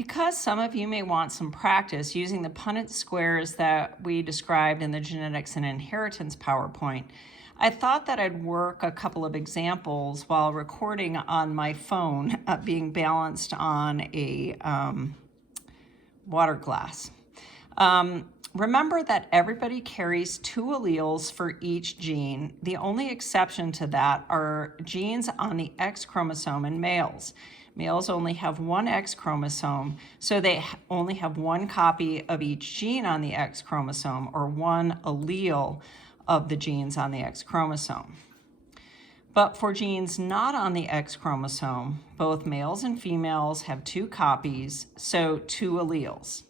Because some of you may want some practice using the Punnet squares that we described in the genetics and inheritance PowerPoint, I thought that I'd work a couple of examples while recording on my phone being balanced on a water glass. Remember that everybody carries 2 alleles for each gene. The only exception to that are genes on the X chromosome in males. Males only have 1 X chromosome, so they only have 1 copy of each gene on the X chromosome, or 1 allele of the genes on the X chromosome. But for genes not on the X chromosome, both males and females have 2 copies, so 2 alleles.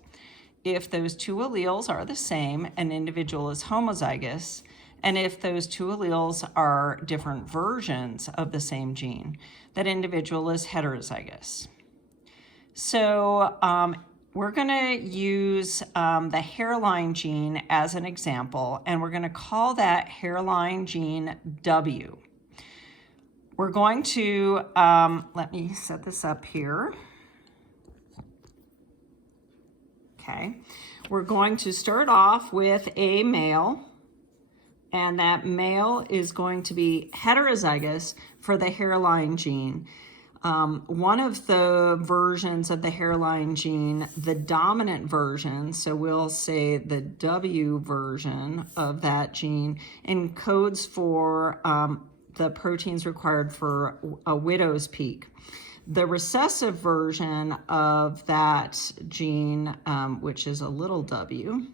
If those 2 alleles are the same, an individual is homozygous, and if those 2 alleles are different versions of the same gene, that individual is heterozygous. So we're going to use the hairline gene as an example, and we're going to call that hairline gene W. We're going to, let me set this up here. Okay, we're going to start off with a male, and that male is going to be heterozygous for the hairline gene. One of the versions of the hairline gene, the dominant version, so we'll say the W version of that gene, encodes for the proteins required for a widow's peak. The recessive version of that gene, which is a little w,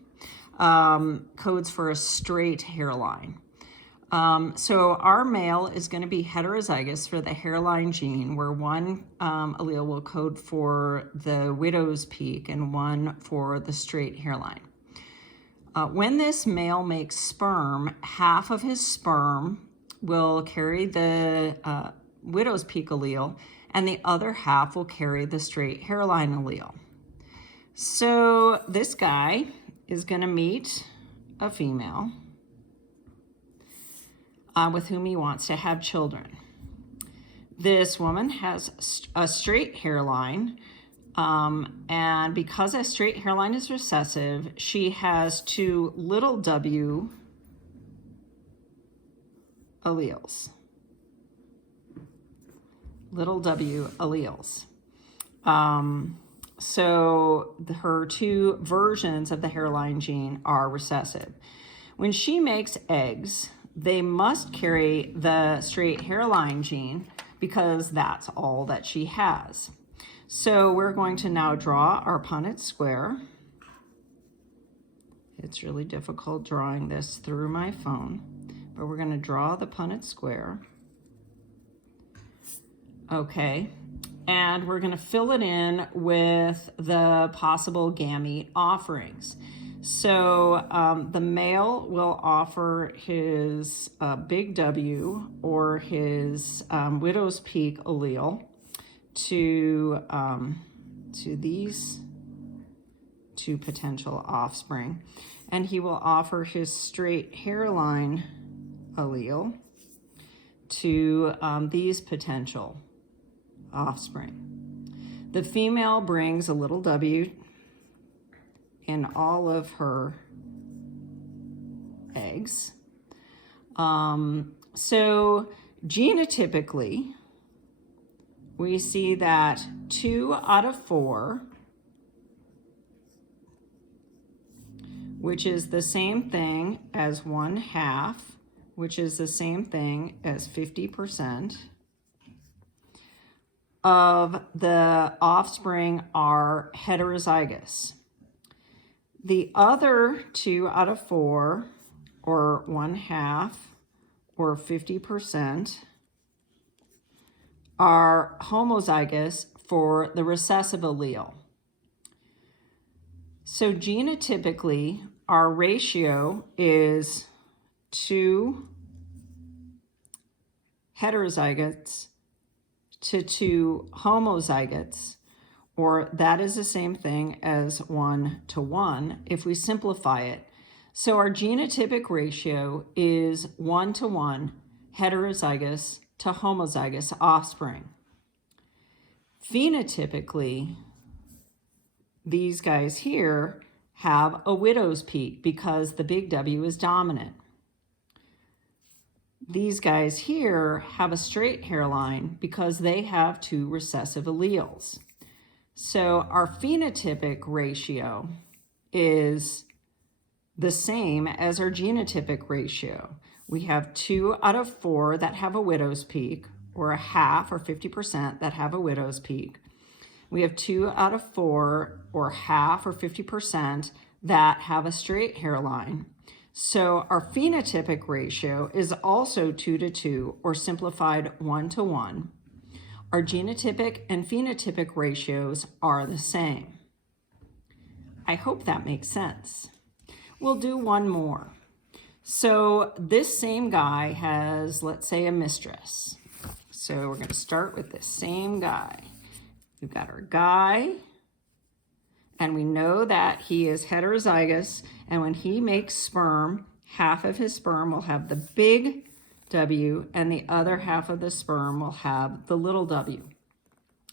codes for a straight hairline. So our male is going to be heterozygous for the hairline gene, where 1 allele will code for the widow's peak and 1 for the straight hairline. When this male makes sperm, half of his sperm will carry the widow's peak allele, and the other half will carry the straight hairline allele. So this guy is going to meet a female with whom he wants to have children. This woman has a straight hairline, and because a straight hairline is recessive, she has 2 little w alleles. Little w alleles. So her 2 versions of the hairline gene are recessive. When she makes eggs, they must carry the straight hairline gene because that's all that she has. So we're going to now draw our Punnett square. It's really difficult drawing this through my phone, but we're going to draw the Punnett square. Okay, and we're going to fill it in with the possible gamete offerings. So the male will offer his big W or his widow's peak allele to these 2 potential offspring, and he will offer his straight hairline allele to these potential offspring. The female brings a little w in all of her eggs. So genotypically, we see that 2 out of 4, which is the same thing as 1/2, which is the same thing as 50%, of the offspring are heterozygous. The other 2 out of 4, or 1/2, or 50%, are homozygous for the recessive allele. So genotypically, our ratio is 2 heterozygotes to 2 homozygotes, or that is the same thing as 1:1 if we simplify it. So our genotypic ratio is 1:1 heterozygous to homozygous offspring. Phenotypically, these guys here have a widow's peak because the big W is dominant. These guys here have a straight hairline because they have two recessive alleles. So our phenotypic ratio is the same as our genotypic ratio. We have 2 out of 4 that have a widow's peak, or a half or 50% that have a widow's peak. We have 2 out of 4 or half or 50% that have a straight hairline. So our phenotypic ratio is also 2 to 2, or simplified 1 to 1. Our genotypic and phenotypic ratios are the same. I hope that makes sense. We'll do one more. So this same guy has, let's say, a mistress. So we're going to start with this same guy. We've got our guy, and we know that he is heterozygous, and when he makes sperm, half of his sperm will have the big W, and the other half of the sperm will have the little w.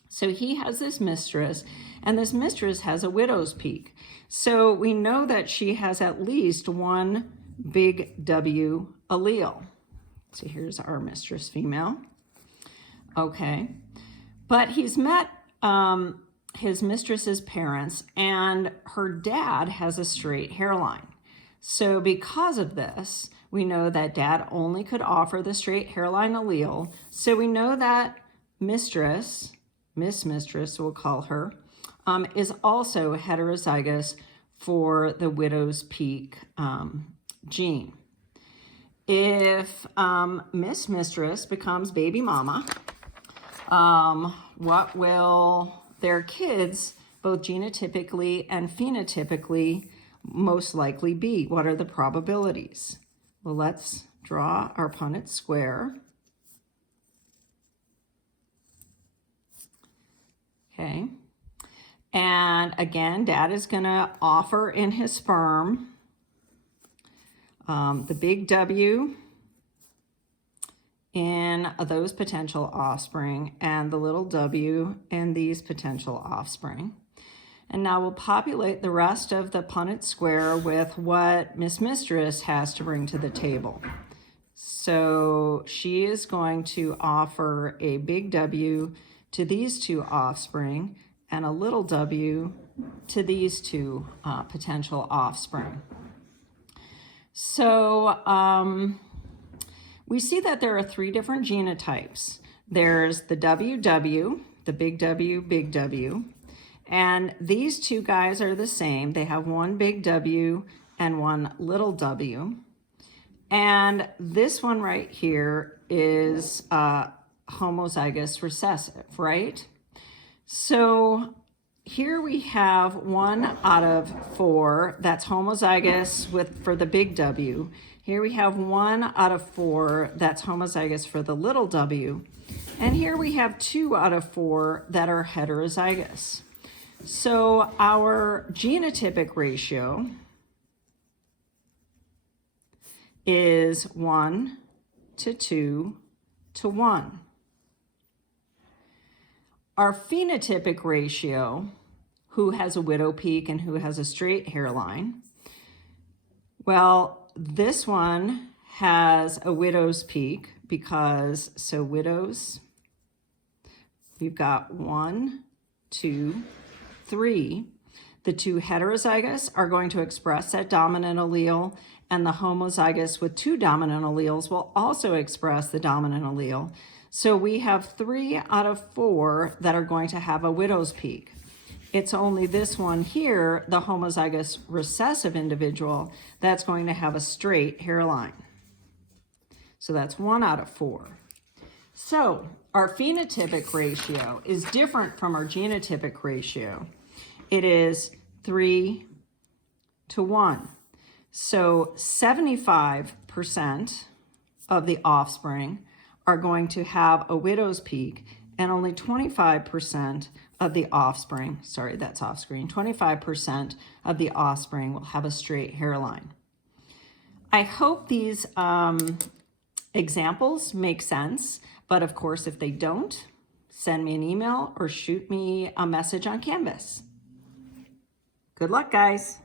So he has this mistress, and this mistress has a widow's peak. So we know that she has at least one big W allele. So here's our mistress female. Okay, but he's met his mistress's parents, and her dad has a straight hairline. So because of this, we know that dad only could offer the straight hairline allele. So we know that mistress, Miss Mistress, we'll call her, is also heterozygous for the widow's peak gene. If Miss Mistress becomes baby mama, what will their kids, both genotypically and phenotypically, most likely be? What are the probabilities? Well, let's draw our Punnett square. Okay. And again, dad is going to offer in his sperm the big W in those potential offspring and the little w in these potential offspring. And now we'll populate the rest of the Punnett square with what Miss Mistress has to bring to the table. So she is going to offer a big W to these two offspring and a little w to these two potential offspring. So we see that there are 3 different genotypes. There's the WW, the big W, and these two guys are the same. They have one big W and one little w. And this one right here is homozygous recessive, right? So here we have 1 out of 4 that's homozygous for the big W. Here we have 1 out of 4 that's homozygous for the little w. And here we have 2 out of 4 that are heterozygous. So our genotypic ratio is 1 to 2 to 1. Our phenotypic ratio, who has a widow peak and who has a straight hairline, well, this one has a widow's peak because, so widows, we've got 1, 2, 3. The 2 heterozygous are going to express that dominant allele, and the homozygous with 2 dominant alleles will also express the dominant allele. So we have 3 out of 4 that are going to have a widow's peak. It's only this one here, the homozygous recessive individual, that's going to have a straight hairline. So that's 1 out of 4. So our phenotypic ratio is different from our genotypic ratio. It is 3 to 1. So 75% of the offspring are going to have a widow's peak, and only 25% of the offspring, sorry, that's off screen, 25% of the offspring will have a straight hairline. I hope these examples make sense, but of course, if they don't, send me an email or shoot me a message on Canvas. Good luck, guys.